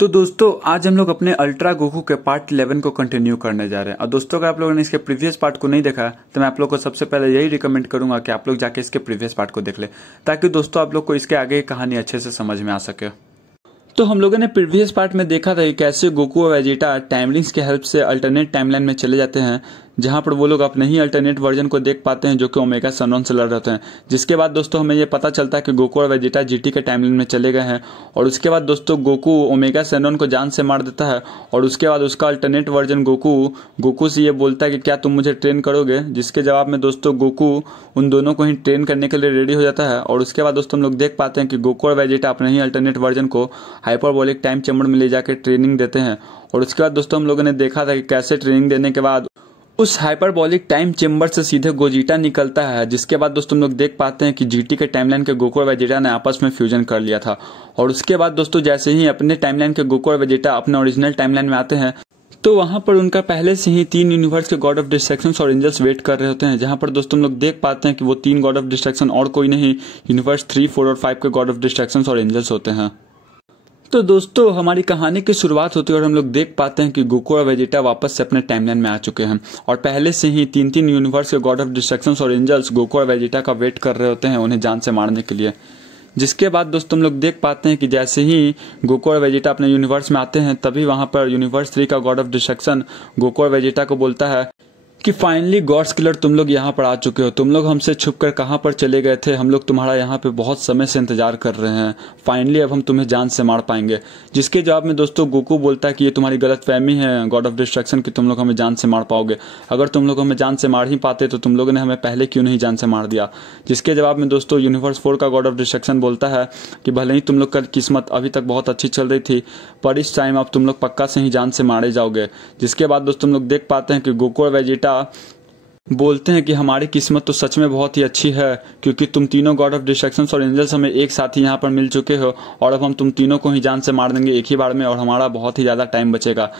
तो दोस्तों आज हम लोग अपने अल्ट्रा गोकू के पार्ट 11 को कंटिन्यू करने जा रहे हैं। और दोस्तों अगर आप लोगों ने इसके प्रीवियस पार्ट को नहीं देखा तो मैं आप लोग को सबसे पहले यही रिकमेंड करूंगा कि आप लोग जाके इसके प्रीवियस पार्ट को देख ले, ताकि दोस्तों आप लोग को इसके आगे की कहानी अच्छे से समझ में आ सके। तो हम लोगों ने प्रीवियस पार्ट में देखा था कि कैसे गोकू और वेजिटा टाइमलिंक्स के हेल्प से अल्टरनेट टाइमलाइन में चले जाते हैं, जहां पर वो लोग अपने ही अल्टरनेट वर्जन को देख पाते हैं जो कि ओमेगा सनोन से लड़ रहे होते हैं। जिसके बाद दोस्तों हमें ये पता चलता है कि गोकू और वेजिटा जीटी के टाइमलाइन में चले गए हैं। और उसके बाद दोस्तों गोकू ओमेगा सनोन को जान से मार देता है। और उसके बाद उसका अल्टरनेट वर्जन गोकू से ये बोलता है कि क्या तुम मुझे ट्रेन करोगे, जिसके जवाब में दोस्तों गोकू उन दोनों को ही ट्रेन करने के लिए रेडी हो जाता है। और उसके बाद दोस्तों हम लोग देख पाते हैं कि गोकू और वेजिटा अपने ही अल्टरनेट वर्जन को हाइपरबोलिक टाइम चैम्बर में ले जाकर ट्रेनिंग देते हैं। और उसके बाद दोस्तों हम लोगों ने देखा था कि कैसे ट्रेनिंग देने के बाद उस हाइपरबोलिक टाइम चेम्बर से सीधे गोजिटा निकलता है। जिसके बाद दोस्तों हम लोग देख पाते हैं कि जीटी के टाइमलाइन के गोकू और वेजिटा ने आपस में फ्यूजन कर लिया था। और उसके बाद दोस्तों जैसे ही अपने टाइमलाइन के गोकू और वेजिटा अपने ओरिजिनल टाइमलाइन में आते हैं तो वहां पर उनका पहले से ही 3 यूनिवर्स के गॉड ऑफ डिस्ट्रक्शन और एंजल्स वेट कर रहे होते हैं। जहां पर दोस्तों हम लोग देख पाते हैं कि वो 3 गॉड ऑफ डिस्ट्रक्शन और कोई नहीं, यूनिवर्स 3, 4 और 5 के गॉड ऑफ डिस्ट्रक्शन और एंजल्स होते हैं। तो दोस्तों हमारी कहानी की शुरुआत होती है और हम लोग देख पाते हैं कि गोकू और वेजिटा वापस से अपने टाइमलाइन में आ चुके हैं। और पहले से ही 3 यूनिवर्स के गॉड ऑफ डिस्ट्रक्शन और एंजल्स गोकू और वेजिटा का वेट कर रहे होते हैं उन्हें जान से मारने के लिए। जिसके बाद दोस्तों हम लोग देख पाते हैं कि जैसे ही गोकू और वेजिटा अपने यूनिवर्स में आते हैं तभी वहां पर यूनिवर्स 3 का गॉड ऑफ डिस्ट्रक्शन गोकू और वेजिटा को बोलता है कि फाइनली गॉड्स किलर तुम लोग यहाँ पर आ चुके हो। तुम लोग हमसे छुपकर कहाँ पर चले गए थे, हम लोग तुम्हारा यहाँ पे बहुत समय से इंतजार कर रहे हैं। फाइनली अब हम तुम्हें जान से मार पाएंगे। जिसके जवाब में दोस्तों गोकू बोलता है कि ये तुम्हारी गलतफहमी है गॉड ऑफ डिस्ट्रक्शन कि तुम लोग हमें जान से मार पाओगे। अगर तुम लोग हमें जान से मार ही पाते तो तुम लोगों ने हमें पहले क्यों नहीं जान से मार दिया। जिसके जवाब में दोस्तों यूनिवर्स 4 का गॉड ऑफ डिस्ट्रक्शन बोलता है कि भले ही तुम लोग का किस्मत अभी तक बहुत अच्छी चल रही थी, पर इस टाइम अब तुम लोग पक्का से ही जान से मारे जाओगे। जिसके बाद दोस्तों हम लोग देख पाते हैं कि गोकू और वेजिटा बोलते हैं कि हमारी किस्मत तो सच में बहुत ही अच्छी है, क्योंकि तुम तीनों गॉड ऑफ डिस्ट्रक्शन और एंजल्स हमें एक साथ ही यहाँ पर मिल चुके हो और अब हम तुम तीनों को ही जान से मार देंगे एक ही बार में और हमारा बहुत ही ज्यादा टाइम बचेगा।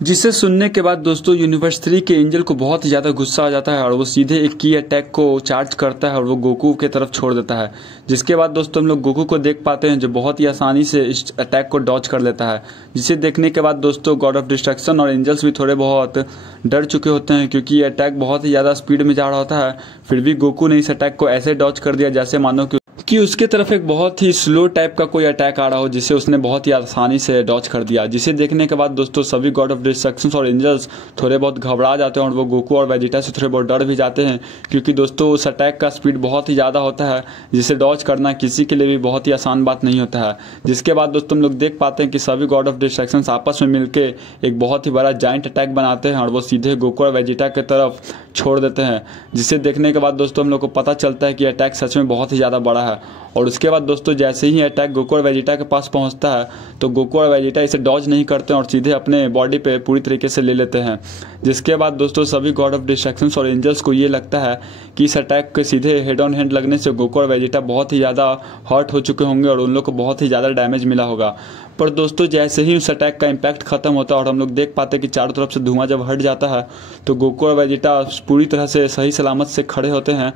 जिसे सुनने के बाद दोस्तों यूनिवर्स 3 के एंजल को बहुत ही ज्यादा गुस्सा आ जाता है और वो सीधे एक की अटैक को चार्ज करता है और वो गोकू के तरफ छोड़ देता है। जिसके बाद दोस्तों हम लोग गोकू को देख पाते हैं जो बहुत ही आसानी से इस अटैक को डॉज कर लेता है। जिसे देखने के बाद दोस्तों गॉड ऑफ डिस्ट्रक्शन और एंजल्स भी थोड़े बहुत डर चुके होते हैं, क्योंकि ये अटैक बहुत ही ज्यादा स्पीड में जा रहा होता है। फिर भी गोकू ने इस अटैक को ऐसे डॉज कर दिया जैसे मानो कि उसके तरफ एक बहुत ही स्लो टाइप का कोई अटैक आ रहा हो, जिसे उसने बहुत ही आसानी से डॉज कर दिया। जिसे देखने के बाद दोस्तों सभी गॉड ऑफ डिस्ट्रक्शन और एंजल्स थोड़े बहुत घबरा जाते हैं और वो गोकू और वेजिटा से थोड़े बहुत डर भी जाते हैं, क्योंकि दोस्तों उस अटैक का स्पीड बहुत ही ज़्यादा होता है जिसे डॉज करना किसी के लिए भी बहुत ही आसान बात नहीं होता है। जिसके बाद दोस्तों हम लोग देख पाते हैं कि सभी गॉड ऑफ डिस्ट्रक्शन आपस में मिलकर एक बहुत ही बड़ा जाइंट अटैक बनाते हैं और वो सीधे गोकू और वेजिटा की तरफ छोड़ देते हैं। जिसे देखने के बाद दोस्तों हम लोग को पता चलता है कि अटैक सच में बहुत ही ज़्यादा बड़ा है। और उसके बाद दोस्तों जैसे ही अटैक गोकू और वेजिटा के पास पहुंचता है तो गोकू और वेजिटा इसे डॉज नहीं करते और सीधे अपने बॉडी पे पूरी तरीके से ले लेते हैं। जिसके बाद दोस्तों सभी गॉड ऑफ डिस्ट्रक्शन और एंजल्स को ये लगता है कि इस अटैक के सीधे हेड ऑन हैंड लगने से गोकू और वेजिटा बहुत ही ज़्यादा हर्ट हो चुके होंगे और उन लोग को बहुत ही ज़्यादा डैमेज मिला होगा। पर दोस्तों जैसे ही उस अटैक का इम्पैक्ट खत्म होता है और हम लोग देख पाते हैं कि चारों तरफ से धुआं जब हट जाता है तो गोकू और वेजिटा पूरी तरह से सही सलामत से खड़े होते हैं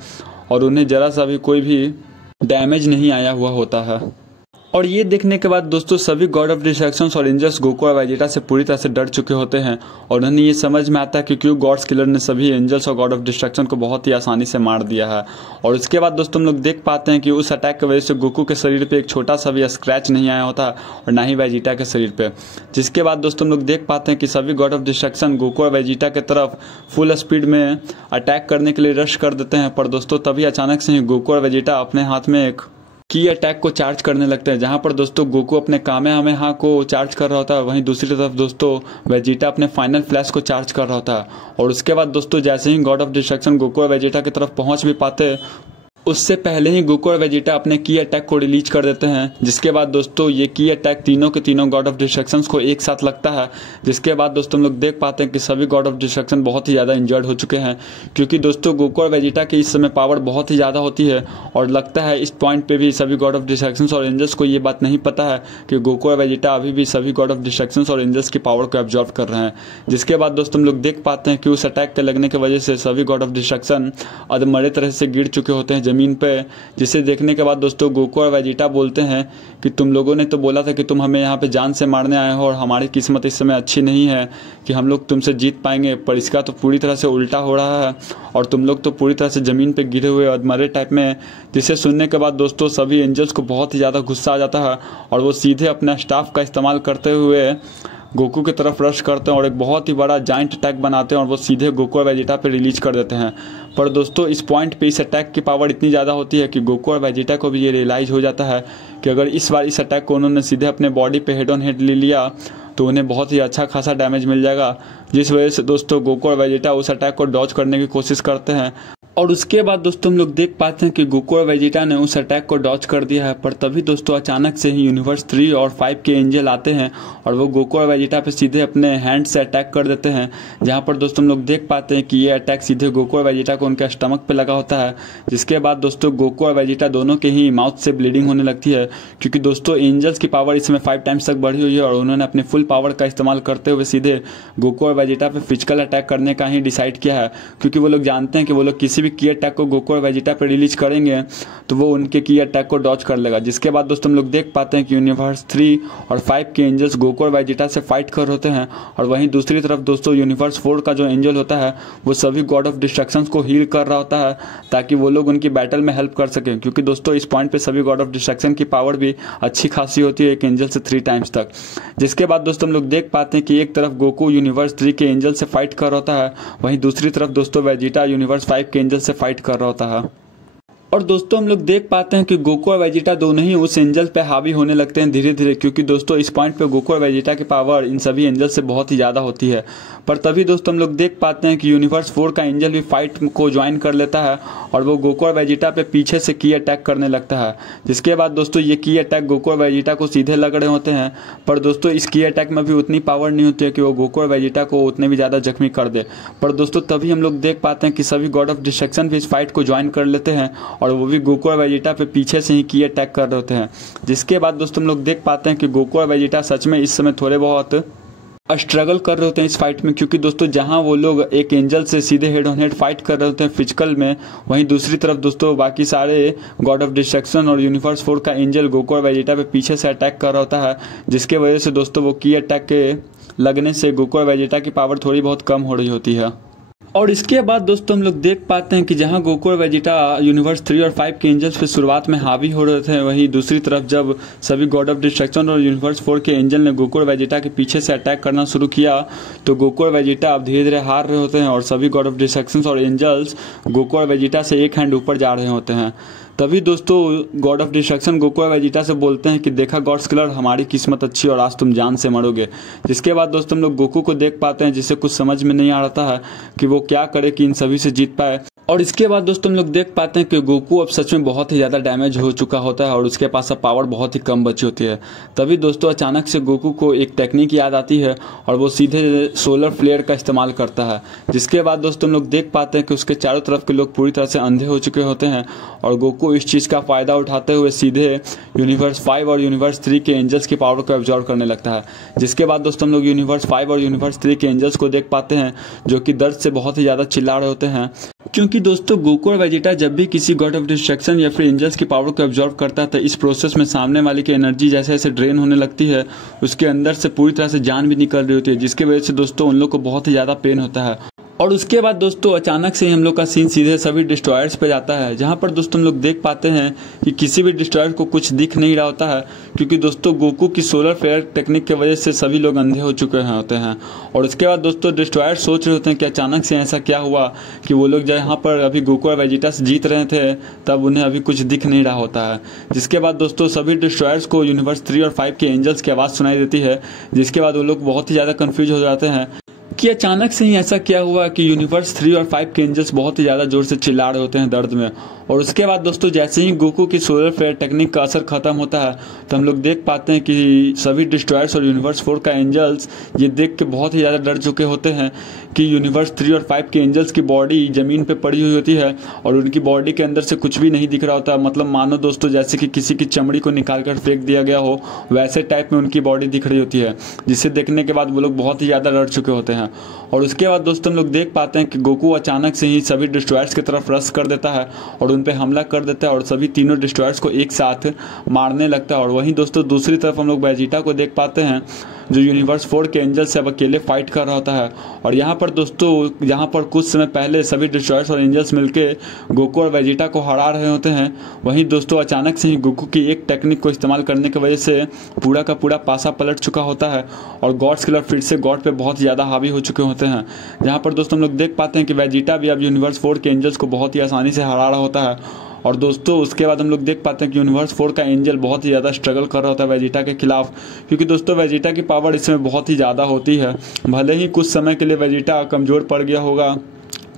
और उन्हें जरा सा भी कोई भी डैमेज नहीं आया हुआ होता है। और ये देखने के बाद दोस्तों सभी गॉड ऑफ डिस्ट्रक्शन और एंजल्स गोकू और वेजिटा से पूरी तरह से डर चुके होते हैं और उन्हें ये समझ में आता है कि क्यों गॉड्स किलर ने सभी एंजल्स और गॉड ऑफ डिस्ट्रक्शन को बहुत ही आसानी से मार दिया है। और उसके बाद दोस्तों हम लोग देख पाते हैं कि उस अटैक की वजह से गोकू के शरीर पे एक छोटा सा भी स्क्रैच नहीं आया होता और ना ही वेजिटा के शरीर पे। जिसके बाद दोस्तों हम लोग देख पाते हैं कि सभी गॉड ऑफ डिस्ट्रक्शन गोकू और वेजिटा की तरफ फुल स्पीड में अटैक करने के लिए रश कर देते हैं। पर दोस्तों तभी अचानक से ही गोकू और वेजिटा अपने हाथ में एक की अटैक को चार्ज करने लगते हैं, जहां पर दोस्तों गोकू अपने कामेहामेहा को चार्ज कर रहा होता है, वहीं दूसरी तरफ दोस्तों वेजिटा अपने फाइनल फ्लैश को चार्ज कर रहा होता है। और उसके बाद दोस्तों जैसे ही गॉड ऑफ डिस्ट्रक्शन गोकू और वेजिटा की तरफ पहुंच भी पाते उससे पहले ही गोकू और वेजिटा अपने की अटैक को रिलीज कर देते हैं। जिसके बाद दोस्तों ये की अटैक तीनों के तीनों गॉड ऑफ डिस्ट्रक्शंस को एक साथ लगता है। जिसके बाद दोस्तों हम लोग देख पाते हैं कि सभी गॉड ऑफ डिस्ट्रक्शन बहुत ही ज़्यादा इंजर्ड हो चुके हैं, क्योंकि दोस्तों गोकू और वेजिटा की इस समय पावर बहुत ही ज़्यादा होती है। और लगता है इस पॉइंट पे भी सभी गॉड ऑफ डिस्ट्रक्शंस और एंजल्स को ये बात नहीं पता है कि गोकू और वेजिटा अभी भी सभी गॉड ऑफ डिस्ट्रक्शंस और एंजल्स की पावर को एब्जॉर्व कर रहे हैं। जिसके बाद दोस्तों हम लोग देख पाते हैं कि उस अटैक के लगने की वजह से सभी गॉड ऑफ डिस्ट्रक्शन अधमरे तरह से गिर चुके होते हैं ज़मीन पे, जिसे देखने के बाद दोस्तों गोकू और वेजिटा बोलते हैं कि तुम लोगों ने तो बोला था कि तुम हमें यहाँ पे जान से मारने आए हो और हमारी किस्मत इस समय अच्छी नहीं है कि हम लोग तुमसे जीत पाएंगे, पर इसका तो पूरी तरह से उल्टा हो रहा है और तुम लोग तो पूरी तरह से ज़मीन पे गिरे हुए अधमरे टाइप में। जिसे सुनने के बाद दोस्तों सभी एंजल्स को बहुत ही ज़्यादा गुस्सा आ जाता है और वो सीधे अपना स्टाफ का इस्तेमाल करते हुए गोकू की तरफ रश करते हैं और एक बहुत ही बड़ा जाइंट अटैक बनाते हैं और वो सीधे गोकू और वेजिटा पे रिलीज कर देते हैं। पर दोस्तों इस पॉइंट पे इस अटैक की पावर इतनी ज़्यादा होती है कि गोकू और वेजिटा को भी ये रियलाइज़ हो जाता है कि अगर इस बार इस अटैक को उन्होंने सीधे अपने बॉडी पे हेड ऑन हेड ले लिया तो उन्हें बहुत ही अच्छा खासा डैमेज मिल जाएगा, जिस वजह से दोस्तों गोकू और वेजिटा उस अटैक को डॉज करने की कोशिश करते हैं। और उसके बाद दोस्तों हम लोग देख पाते हैं कि गोकू और वेजिटा ने उस अटैक को डॉज कर दिया है। पर तभी दोस्तों अचानक से ही यूनिवर्स 3 और 5 के एंजल आते हैं और वो गोकू और वेजिटा पे सीधे अपने हैंड से अटैक कर देते हैं, जहां पर दोस्तों हम लोग देख पाते हैं कि ये अटैक सीधे गोकू और वेजिटा को उनके स्टमक पे लगा होता है, जिसके बाद दोस्तों गोकू और वेजिटा दोनों के ही माउथ से ब्लीडिंग होने लगती है, क्योंकि दोस्तों एंजल्स की पावर इसमें 5 टाइम्स तक बढ़ी हुई है और उन्होंने अपनी फुल पावर का इस्तेमाल करते हुए सीधे गोकू और वेजिटा पे फिजिकल अटैक करने का ही डिसाइड किया है, क्योंकि वो लोग जानते हैं कि वो लोग किसी भी की अटैक को गोकू और वेजिटा पे रिलीज करेंगे तो वो उनके की अटैक को डॉज कर लेगा। जिसके बाद दोस्तों हम लोग देख पाते हैं कि यूनिवर्स 3 और 5 के एंजल्स गोकू और वेजिटा से फाइट कर होते हैं और वहीं दूसरी तरफ दोस्तों यूनिवर्स 4 का जो एंजल होता है वो सभी गॉड ऑफ डिस्ट्रक्शंस को हील कर रहा होता है ताकि वो लोग उनकी बैटल में हेल्प कर सकें, क्योंकि दोस्तों इस पॉइंट पे सभी गॉड ऑफ डिस्ट्रक्शन की पावर भी अच्छी खासी होती है एक एंजल से 3 टाइम्स तक। जिसके बाद दोस्तों हम लोग देख पाते हैं कि एक तरफ गोकू यूनिवर्स 3 के एंजल से फाइट कर होता है, वहीं दूसरी तरफ दोस्तों वेजिटा यूनिवर्स 5 के एंजल से फाइट कर रहा होता है। और दोस्तों हम लोग देख पाते हैं कि गोकू और वेजिटा दोनों ही उस एंजल पे हावी होने लगते हैं धीरे धीरे, क्योंकि दोस्तों इस पॉइंट पे गोकू और वेजिटा की पावर इन सभी एंजल से बहुत ही ज़्यादा होती है। पर तभी दोस्तों हम लोग देख पाते हैं कि यूनिवर्स 4 का एंजल भी फाइट को ज्वाइन कर लेता है और वो गोकू और वेजिटा पे पीछे से की अटैक करने लगता है। जिसके बाद दोस्तों ये की अटैक गोकू और वेजिटा को सीधे लग रहे होते हैं, पर दोस्तों इस की अटैक में भी उतनी पावर नहीं होती है कि वो गोकू और वेजिटा को उतने भी ज़्यादा जख्मी कर दे। पर दोस्तों तभी हम लोग देख पाते हैं कि सभी गॉड ऑफ डिस्ट्रक्शन भी इस फाइट को ज्वाइन कर लेते हैं और वो भी गोकू और वेजिटा पे पीछे से ही की अटैक कर रहे होते हैं। जिसके बाद दोस्तों हम लोग देख पाते हैं कि गोकू और वेजिटा सच में इस समय थोड़े बहुत स्ट्रगल कर रहे होते हैं इस फाइट में, क्योंकि दोस्तों जहां वो लोग एक एंजल से सीधे हेड ऑन हेड फाइट कर रहे होते हैं फिजिकल में, वहीं दूसरी तरफ दोस्तों बाकी सारे गॉड ऑफ डिस्ट्रक्शन और यूनिवर्स 4 का एंजल गोकू और वेजिटा पे पीछे से अटैक कर रहा होता है, जिसके वजह से दोस्तों वो की अटैक के लगने से गोकू और वेजिटा की पावर थोड़ी बहुत कम हो रही होती है। और इसके बाद दोस्तों हम लोग देख पाते हैं कि जहां गोकू और वेजिटा यूनिवर्स 3 और 5 के एंजल्स पे शुरुआत में हावी हो रहे थे, वहीं दूसरी तरफ जब सभी गॉड ऑफ डिस्ट्रक्शन और यूनिवर्स 4 के एंजल ने गोकू और वेजिटा के पीछे से अटैक करना शुरू किया तो गोकू और वेजिटा अब धीरे धीरे हार रहे होते हैं और सभी गॉड ऑफ डिस्ट्रक्शन और एंजल्स गोकू और वेजिटा से एक हैंड ऊपर जा रहे होते हैं। तभी दोस्तों गॉड ऑफ डिस्ट्रक्शन गोकू और वेजिटा से बोलते हैं कि देखा गॉड्स किलर, हमारी किस्मत अच्छी और आज तुम जान से मरोगे। जिसके बाद दोस्तों हम लोग गोकू को देख पाते हैं जिसे कुछ समझ में नहीं आ रहा है कि वो क्या करे कि इन सभी से जीत पाए। और इसके बाद दोस्तों हम लोग देख पाते हैं कि गोकू अब सच में बहुत ही ज़्यादा डैमेज हो चुका होता है और उसके पास अब पावर बहुत ही कम बची होती है। तभी दोस्तों अचानक से गोकू को एक टेक्निक याद आती है और वो सीधे सोलर फ्लेयर का इस्तेमाल करता है। जिसके बाद दोस्तों हम लोग देख पाते हैं कि उसके चारों तरफ के लोग पूरी तरह से अंधे हो चुके होते हैं और गोकू इस चीज़ का फ़ायदा उठाते हुए सीधे यूनिवर्स 5 और यूनिवर्स 3 के एंजल्स की पावर को एब्जॉर्व करने लगता है। जिसके बाद दोस्तों हम लोग यूनिवर्स 5 और यूनिवर्स 3 के एंजल्स को देख पाते हैं जो कि दर्द से बहुत ही ज़्यादा चिल्ला रहे होते हैं, क्योंकि दोस्तों गोकू और वेजिटा जब भी किसी गॉड ऑफ डिस्ट्रक्शन या फिर एंजल्स की पावर को एब्जॉर्व करता है तो इस प्रोसेस में सामने वाले की एनर्जी जैसे जैसे ड्रेन होने लगती है उसके अंदर से पूरी तरह से जान भी निकल रही होती है, जिसकी वजह से दोस्तों उन लोग को बहुत ही ज़्यादा पेन होता है। और उसके बाद दोस्तों अचानक से हम लोग का सीन सीधे सभी डिस्ट्रॉयर्स पे जाता है, जहां पर दोस्तों हम लोग देख पाते हैं कि किसी भी डिस्ट्रॉयर को कुछ दिख नहीं रहा होता है, क्योंकि दोस्तों गोकू की सोलर फ्लेयर टेक्निक की वजह से सभी लोग अंधे हो चुके होते हैं। और उसके बाद दोस्तों डिस्ट्रॉयर सोच रहे होते हैं कि अचानक से ऐसा क्या हुआ कि वो लोग जहाँ पर अभी गोकू और वेजिटा से जीत रहे थे तब उन्हें अभी कुछ दिख नहीं रहा होता है। जिसके बाद दोस्तों सभी डिस्ट्रॉयर्स को यूनिवर्स 3 और 5 के एंजल्स की आवाज़ सुनाई देती है, जिसके बाद वो लोग बहुत ही ज़्यादा कन्फ्यूज हो जाते हैं कि अचानक से ही ऐसा क्या हुआ कि यूनिवर्स 3 और 5 के एंजल्स बहुत ही ज़्यादा जोर से चिल्ला रहे होते हैं दर्द में। और उसके बाद दोस्तों जैसे ही गोकू की सोलर फ्लेयर टेक्निक का असर खत्म होता है तो हम लोग देख पाते हैं कि सभी डिस्ट्रॉयर्स और यूनिवर्स 4 का एंजल्स ये देख के बहुत ही ज़्यादा डर चुके होते हैं कि यूनिवर्स 3 और 5 के एंजल्स की बॉडी ज़मीन पे पड़ी हुई होती है और उनकी बॉडी के अंदर से कुछ भी नहीं दिख रहा होता। मतलब मानो दोस्तों जैसे कि किसी की चमड़ी को निकाल कर फेंक दिया गया हो वैसे टाइप में उनकी बॉडी दिख रही होती है, जिसे देखने के बाद वो लोग बहुत ही ज़्यादा डर चुके होते हैं। हैं। और उसके बाद दोस्तों हम लोग देख पाते हैं कि गोकू अचानक से ही सभी डिस्ट्रॉयर्स की तरफ रश कर देता है और उन पे हमला कर देता है और सभी तीनों डिस्ट्रॉयर्स को एक साथ मारने लगता है। और वहीं दोस्तों दूसरी तरफ हम लोग वेजिटा को देख पाते हैं जो यूनिवर्स 4 के एंजल से अब अकेले फाइट कर रहा होता है। और यहाँ पर दोस्तों यहाँ पर कुछ समय पहले सभी डिस्ट्रॉयर्स और एंजल्स मिलके गोकू और वेजिटा को हरा रहे होते हैं। वहीं दोस्तों अचानक से ही गोकू की एक टेक्निक को इस्तेमाल करने की वजह से पूरा का पूरा पासा पलट चुका होता है और गॉड्स किलर फिर से गॉड पे बहुत ज़्यादा हावी हो चुके होते हैं। जहाँ पर दोस्तों हम लोग देख पाते हैं कि वेजिटा भी अब यूनिवर्स 4 के एंजल्स को बहुत ही आसानी से हरा रहा होता है। और दोस्तों उसके बाद हम लोग देख पाते हैं कि यूनिवर्स 4 का एंजल बहुत ही ज़्यादा स्ट्रगल कर रहा होता है वेजिटा के खिलाफ, क्योंकि दोस्तों वेजिटा की पावर इसमें बहुत ही ज़्यादा होती है। भले ही कुछ समय के लिए वेजिटा कमज़ोर पड़ गया होगा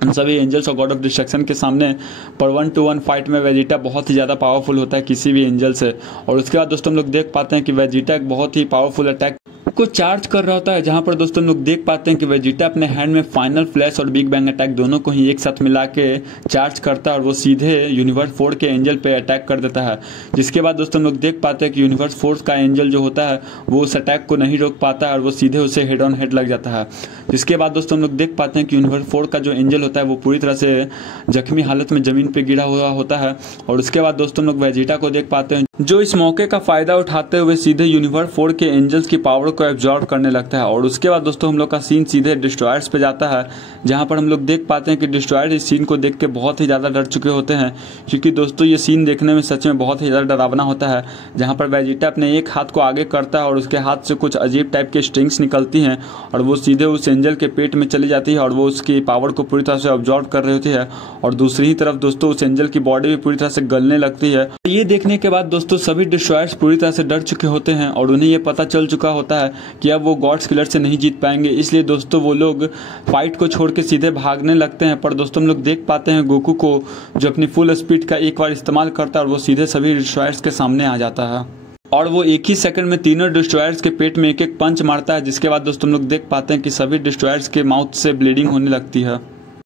उन सभी एंजल्स और गॉड ऑफ डिस्ट्रक्शन के सामने, पर 1-to-1 फाइट में वेजिटा बहुत ही ज़्यादा पावरफुल होता है किसी भी एंजल से। और उसके बाद दोस्तों हम लोग देख पाते हैं कि वेजिटा एक बहुत ही पावरफुल अटैक को चार्ज कर रहा होता है, जहां पर दोस्तों हम लोग देख पाते हैं कि वेजिटा अपने हैंड में फाइनल फ्लैश और बिग बैंग अटैक दोनों को ही एक साथ मिला के चार्ज करता है और वो सीधे यूनिवर्स 4 के एंजल पे अटैक कर देता है। जिसके बाद दोस्तों हम लोग देख पाते हैं कि यूनिवर्स 4 का एंजल जो होता है वो उस अटैक को नहीं रोक पाता है और वो सीधे उसे हेड ऑन हेड लग जाता है। जिसके बाद दोस्तों हम लोग देख पाते हैं कि यूनिवर्स 4 का जो एंजल होता है वो पूरी तरह से जख्मी हालत में जमीन पर गिरा हुआ होता है। और उसके बाद दोस्तों हम लोग वेजिटा को देख पाते हैं जो इस मौके का फायदा उठाते हुए सीधे यूनिवर्स 4 के एंजल्स की पावर को एब्जॉर्ब करने लगता है। और उसके बाद दोस्तों हम लोग का सीन सीधे डिस्ट्रॉयर्स पे जाता है, जहां पर हम लोग देख पाते हैं कि डिस्ट्रॉयर्स इस सीन को देख के बहुत ही ज़्यादा डर चुके होते हैं, क्योंकि दोस्तों ये सीन देखने में सच में बहुत ही ज़्यादा डरावना होता है। जहां पर वेजिटा अपने एक हाथ को आगे करता है और उसके हाथ से कुछ अजीब टाइप के स्ट्रिंग्स निकलती हैं और वो सीधे उस एंजल के पेट में चली जाती है और वो उसकी पावर को पूरी तरह से ऑब्जॉर्व कर रही होती है। और दूसरी ही तरफ दोस्तों उस एंजल की बॉडी भी पूरी तरह से गलने लगती है। ये देखने के बाद दोस्तों सभी डिस्ट्रॉयर्स पूरी तरह से डर चुके होते हैं और उन्हें ये पता चल चुका होता है कि अब वो गॉड्स किलर से नहीं जीत पाएंगे। इसलिए दोस्तों वो लोग फाइट को छोड़ के सीधे भागने लगते हैं। पर दोस्तों हम लोग देख पाते हैं गोकू को जो अपनी फुल स्पीड का एक बार इस्तेमाल करता है और वो सीधे सभी डिस्ट्रॉयर्स के सामने आ जाता है और वो एक ही सेकंड में तीनों डिस्ट्रॉयर्स के पेट में एक एक पंच मारता है। जिसके बाद दोस्तों हम लोग देख पाते हैं कि सभी डिस्ट्रॉयर्स के माउथ से ब्लीडिंग होने लगती है।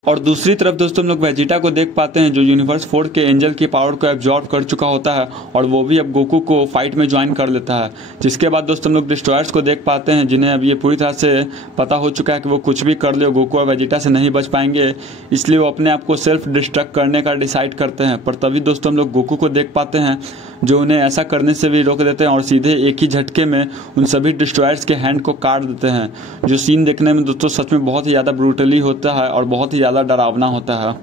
और दूसरी तरफ दोस्तों हम लोग वेजिटा को देख पाते हैं जो यूनिवर्स 4 के एंजल की पावर को एब्जॉर्ब कर चुका होता है और वो भी अब गोकू को फाइट में ज्वाइन कर लेता है। जिसके बाद दोस्तों हम लोग डिस्ट्रॉयर्स को देख पाते हैं जिन्हें अब ये पूरी तरह से पता हो चुका है कि वो कुछ भी कर ले गोकू और वेजिटा से नहीं बच पाएंगे, इसलिए वो अपने आप को सेल्फ डिस्ट्रक्ट करने का डिसाइड करते हैं। पर तभी दोस्तों हम लोग गोकू को देख पाते हैं जो उन्हें ऐसा करने से भी रोक देते हैं और सीधे एक ही झटके में उन सभी डिस्ट्रॉयर्स के हैंड को काट देते हैं। जो सीन देखने में दोस्तों सच में बहुत ही ज़्यादा ब्रूटली होता है और बहुत ही ज़्यादा डरावना होता है।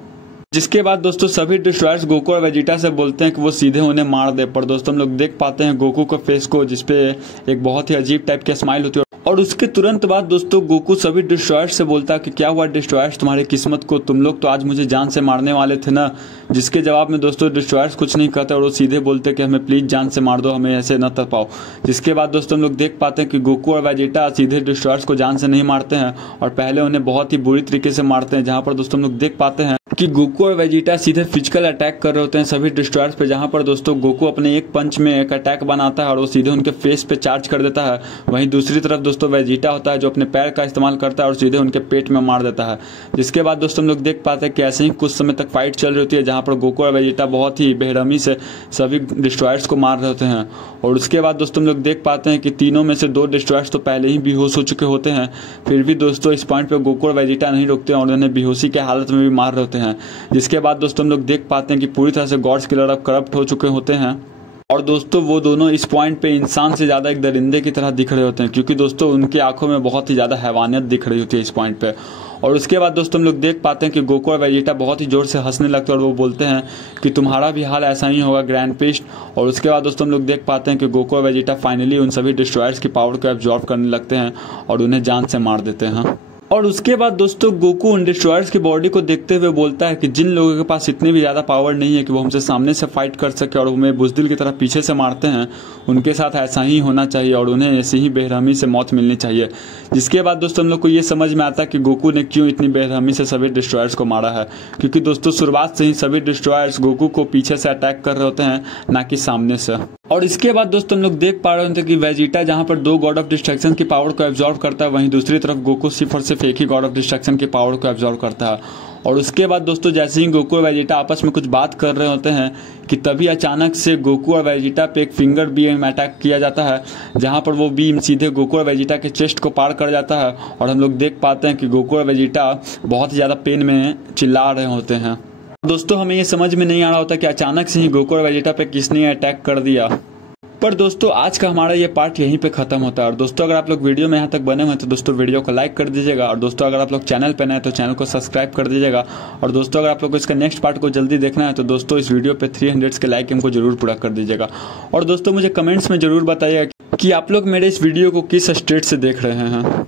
जिसके बाद दोस्तों सभी डिस्ट्रॉयर्स गोकू और वेजिटा से बोलते हैं कि वो सीधे उन्हें मार दे। पर दोस्तों हम लोग देख पाते हैं गोकू के फेस को जिसपे एक बहुत ही अजीब टाइप की स्माइल होती है। और उसके तुरंत बाद दोस्तों गोकू सभी डिस्ट्रॉयर्स से बोलता है कि क्या हुआ डिस्ट्रॉयर्स तुम्हारी किस्मत को, तुम लोग तो आज मुझे जान से मारने वाले थे ना। जिसके जवाब में दोस्तों डिस्ट्रॉयर्स कुछ नहीं कहते और वो सीधे बोलते कि हमें प्लीज जान से मार दो, हमें ऐसे न तपाओ। जिसके बाद दोस्तों हम लोग देख पाते हैं कि गोकू और वेजिटा सीधे डिस्ट्रॉयर्स को जान से नहीं मारते हैं और पहले उन्हें बहुत ही बुरी तरीके से मारते हैं। जहां पर दोस्तों हम लोग देख पाते हैं कि गोकू और वेजिटा सीधे फिजिकल अटैक कर रहे होते हैं सभी डिस्ट्रॉयर्स पे। जहां पर दोस्तों गोकू अपने एक पंच में एक अटैक बनाता है और वो सीधे उनके फेस पे चार्ज कर देता है। वहीं दूसरी तरफ दोस्तों वेजिटा होता है जो अपने पैर का इस्तेमाल करता है और सीधे उनके पेट में मार देता है। जिसके बाद दोस्तों हम लोग देख पाते हैं कि ऐसे ही कुछ समय तक फाइट चल रही होती है जहां पर गोकू और वेजिटा बहुत ही बेरहमी से सभी डिस्ट्रॉयर्स को मार रहे होते हैं। और उसके बाद दोस्तों हम लोग देख पाते हैं कि तीनों में से 2 डिस्ट्रॉयर्स तो पहले ही बेहोश हो चुके होते हैं। फिर भी दोस्तों इस पॉइंट पे गोकू और वेजिटा नहीं रुकते और उन्हें बेहोशी के हालत में भी मार रहे होते हैं। जिसके बाद दोस्तों हम लोग देख पाते हैं कि पूरी तरह से गॉड्स किलर अब करप्ट हो चुके होते हैं और दोस्तों वो दोनों इस पॉइंट पे इंसान से ज़्यादा एक दरिंदे की तरह दिख रहे होते हैं, क्योंकि दोस्तों उनकी आंखों में बहुत ही ज़्यादा हैवानियत दिख रही होती है इस पॉइंट पे। और उसके बाद दोस्तों हम लोग देख पाते हैं कि गोकू और वेजिटा बहुत ही जोर से हंसने लगते हैं और वो बोलते हैं कि तुम्हारा भी हाल ऐसा ही होगा ग्रैंड पिस्ट। और उसके बाद दोस्तों हम लोग देख पाते हैं कि गोकू और वेजिटा फाइनली उन सभी डिस्ट्रॉयर्स की पावर को एब्जॉर्ब करने लगते हैं और उन्हें जान से मार देते हैं। और उसके बाद दोस्तों गोकू उन डिस्ट्रॉयर्स की बॉडी को देखते हुए बोलता है कि जिन लोगों के पास इतनी भी ज़्यादा पावर नहीं है कि वो हमसे सामने से फाइट कर सके और हमें बुज़दिल की तरह पीछे से मारते हैं, उनके साथ ऐसा ही होना चाहिए और उन्हें ऐसी ही बेरहमी से मौत मिलनी चाहिए। जिसके बाद दोस्तों हम लोग को ये समझ में आता है कि गोकू ने क्यों इतनी बेरहमी से सभी डिस्ट्रॉयर्स को मारा है, क्योंकि दोस्तों शुरुआत से ही सभी डिस्ट्रॉयर्स गोकू को पीछे से अटैक कर रहे होते हैं, ना कि सामने से। और इसके बाद दोस्तों हम लोग देख पा रहे थे कि वेजिटा जहां पर 2 गॉड ऑफ डिस्ट्रक्शन की पावर को एब्जॉर्ब करता है, वहीं दूसरी तरफ गोकू सिर्फ और सिर्फ सिर्फ एक ही गॉड ऑफ डिस्ट्रक्शन की पावर को एब्जॉर्व करता है। और उसके बाद दोस्तों जैसे ही गोकू और वेजिटा आपस में कुछ बात कर रहे होते हैं कि तभी अचानक से गोकू और वेजिटा पे एक फिंगर बीम अटैक किया जाता है, जहां पर वो बीम सीधे गोकू और वेजिटा के चेस्ट को पार कर जाता है और हम लोग देख पाते हैं कि गोकू और वेजिटा बहुत ज़्यादा पेन में चिल्ला रहे होते हैं। दोस्तों हमें ये समझ में नहीं आ रहा होता कि अचानक से ही गोकू और वेजिटा पे किसने अटैक कर दिया। पर दोस्तों आज का हमारा ये पार्ट यहीं पे खत्म होता है। और दोस्तों अगर आप लोग वीडियो में यहाँ तक बने हुए हैं तो दोस्तों वीडियो को लाइक कर दीजिएगा। और दोस्तों अगर आप लोग चैनल पे नए हैं तो चैनल को सब्सक्राइब कर दीजिएगा। और दोस्तों अगर आप लोग को इसका नेक्स्ट पार्ट को जल्दी देखना है तो दोस्तों इस वीडियो पे 300 के लाइक हमको जरूर पूरा कर दीजिएगा। और दोस्तों मुझे कमेंट्स में जरूर बताइएगा कि आप लोग मेरे इस वीडियो को किस स्टेट से देख रहे हैं।